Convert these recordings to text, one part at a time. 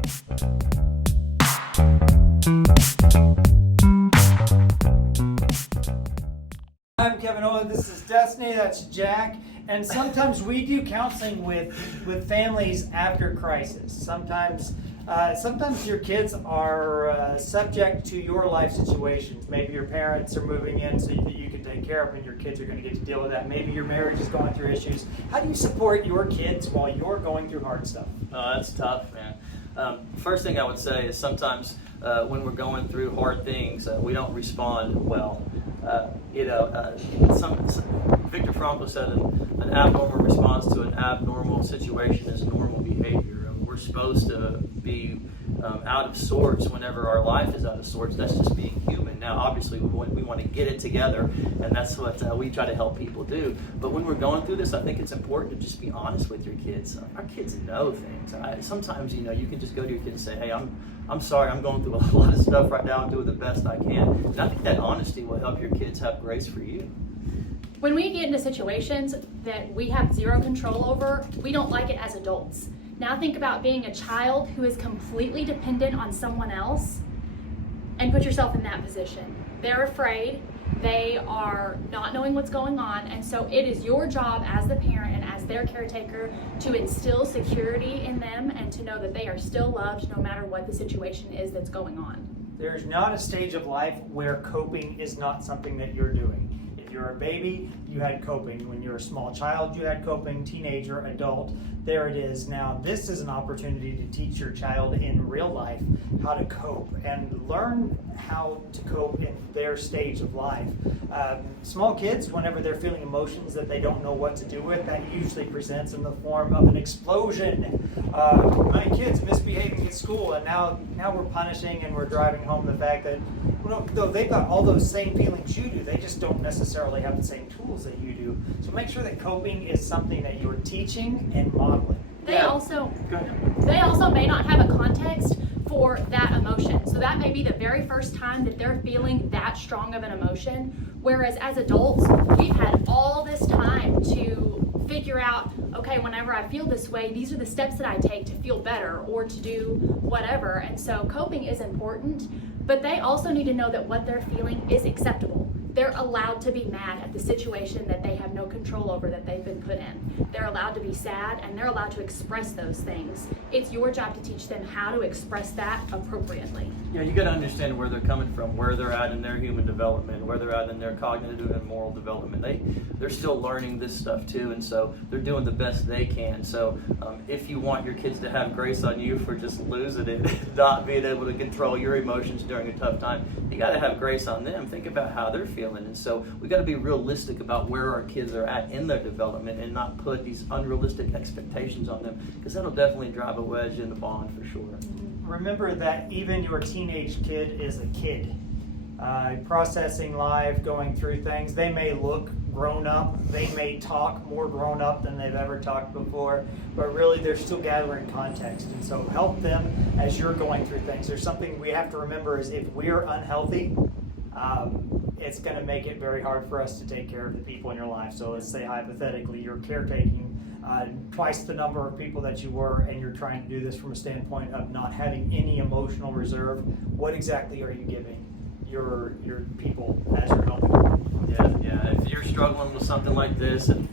I'm Kevon Owen, this is Destini, that's Jack, and sometimes we do counseling with families after crisis. Sometimes your kids are subject to your life situations. Maybe your parents are moving in so that you can take care of them and your kids are going to get to deal with that. Maybe your marriage is going through issues. How do you support your kids while you're going through hard stuff? Oh, that's tough, man. First thing I would say is sometimes when we're going through hard things, we don't respond well. Victor Frankl said an abnormal response to an abnormal situation is normal behavior. We're supposed to be out of sorts whenever our life is out of sorts. That's just being human. Now, obviously, we want to get it together, and that's what we try to help people do. But when we're going through this, I think it's important to just be honest with your kids. Our kids know things. Sometimes, you can just go to your kids and say, "Hey, I'm sorry, I'm going through a lot of stuff right now. I'm doing the best I can." And I think that honesty will help your kids have grace for you. When we get into situations that we have zero control over, we don't like it as adults. Now think about being a child who is completely dependent on someone else, and put yourself in that position. They're afraid, they are not knowing what's going on, and so it is your job as the parent and as their caretaker to instill security in them and to know that they are still loved no matter what the situation is that's going on. There's not a stage of life where coping is not something that you're doing. If you're a baby, you had coping. When you're a small child, you had coping. Teenager, adult, there it is. Now, this is an opportunity to teach your child in real life how to cope and learn how to cope in their stage of life. Small kids, whenever they're feeling emotions that they don't know what to do with, that usually presents in the form of an explosion. My kid's misbehaving at school, and now we're punishing and we're driving home the fact that, though they've got all those same feelings you do, they just don't necessarily have the same tools that you do. So make sure that coping is something that you're teaching and modeling. They also may not have a context for that emotion. So that may be the very first time that they're feeling that strong of an emotion. Whereas as adults, we've had all this time to figure out, okay, whenever I feel this way, these are the steps that I take to feel better or to do whatever. And so coping is important, but they also need to know that what they're feeling is acceptable. They're allowed to be mad at the situation that they have no control over, that they've been put in. They're allowed to be sad, and they're allowed to express those things. It's your job to teach them how to express that appropriately. Yeah, you got to understand where they're coming from, where they're at in their human development, where they're at in their cognitive and moral development. They're still learning this stuff too, and so they're doing the best they can. So if you want your kids to have grace on you for just losing it, not being able to control your emotions during a tough time, you got to have grace on them. Think about how they're feeling. And so we got to be realistic about where our kids are at in their development and not put these unrealistic expectations on them, because that'll definitely drive a wedge in the bond for sure. Remember that even your teenage kid is a kid. Processing life, going through things. They may look grown up, they may talk more grown up than they've ever talked before, but really they're still gathering context. And so help them as you're going through things. There's something we have to remember is if we're unhealthy, it's going to make it very hard for us to take care of the people in your life. So let's say hypothetically you're caretaking twice the number of people that you were, and you're trying to do this from a standpoint of not having any emotional reserve. What exactly are you giving your people as you're helping them? Yeah. If you're struggling with something like this and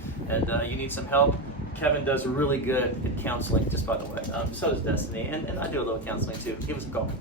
you need some help, Kevin does really good at counseling, just by the way. So does Destini, and I do a little counseling too. Give us a call.